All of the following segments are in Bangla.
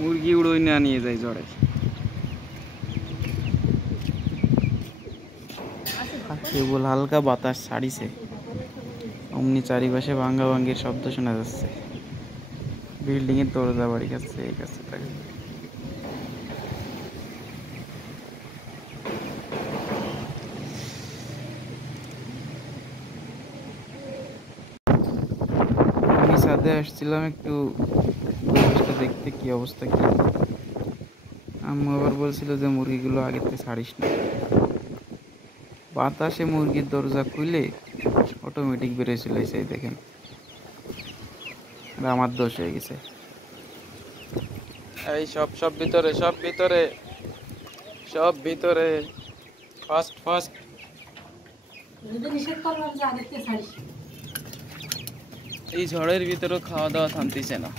মুরগি উড়োই না নিয়ে যায় ঝড়ে। কেবল হালকা বাতাস ছাড়িছে, অমনি চারিপাশে ভাঙ্গা ভাঙ্গির শব্দ শোনা যাচ্ছে। বিল্ডিং এর দরজা বাড়ি খাচ্ছে, এই কাছে তাকে। আমি ছাদে আসছিলাম একটু পরিবেশটা দেখতে, কি অবস্থা কি। আম্মু আবার বলছিল যে মুরগিগুলো আগের থেকে ছাড়িস না। বাতাসে মুরগির দরজা খুলে অটোমেটিক বেরিয়ে চলে এসে দেখেন, আমার দোষ হয়ে গেছে। এই সব সব ভিতরে, সব ভিতরে, সব ভিতরে, ফাস্ট ফাস্ট। এই ঝড়ের ভিতরেও খাওয়া দাওয়া থামতিছে না,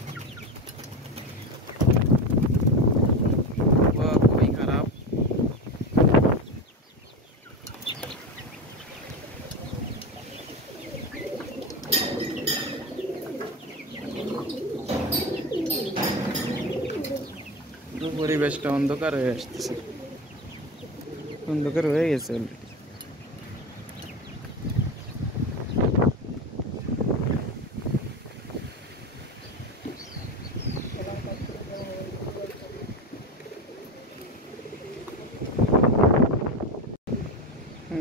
খুবই খারাপ। পরিবেশটা অন্ধকার হয়ে আসতেছে, অন্ধকার হয়ে গেছে অলরেডি।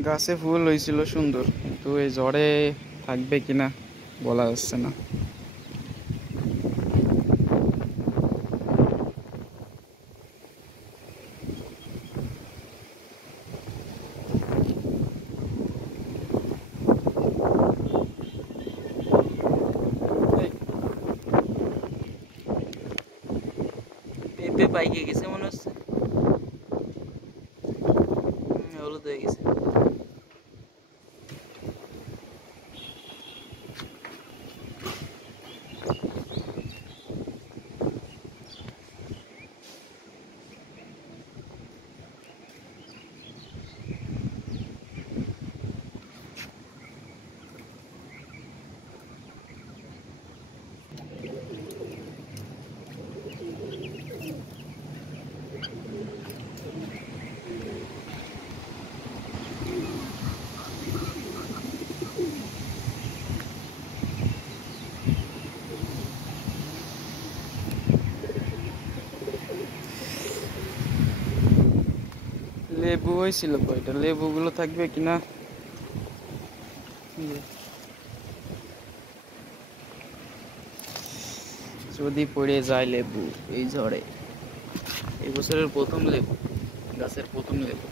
গাছে ফুল হয়েছিল সুন্দর, কিন্তু এই ঝড়ে থাকবে কিনা বলা যাচ্ছে না। পেঁপে পাইকে গেছে মনে হচ্ছে, হলুদ হয়ে গেছে। লেবু হয়েছিল কয়টা, লেবুগুলো থাকবে কিনা। যদি পড়ে যায় লেবু এই ঝড়ে, এই বছরের প্রথম লেবু, গাছের প্রথম লেবু।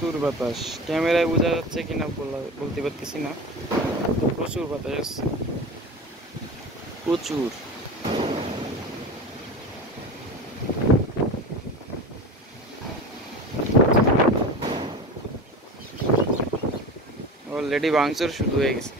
প্রচুর বাতাস, ক্যামেরায় বোঝা যাচ্ছে কিনা বলতে পারতেছি না, প্রচুর বাতাস আসছে, প্রচুর। অলরেডি ভাঙচুর শুরু হয়ে গেছে।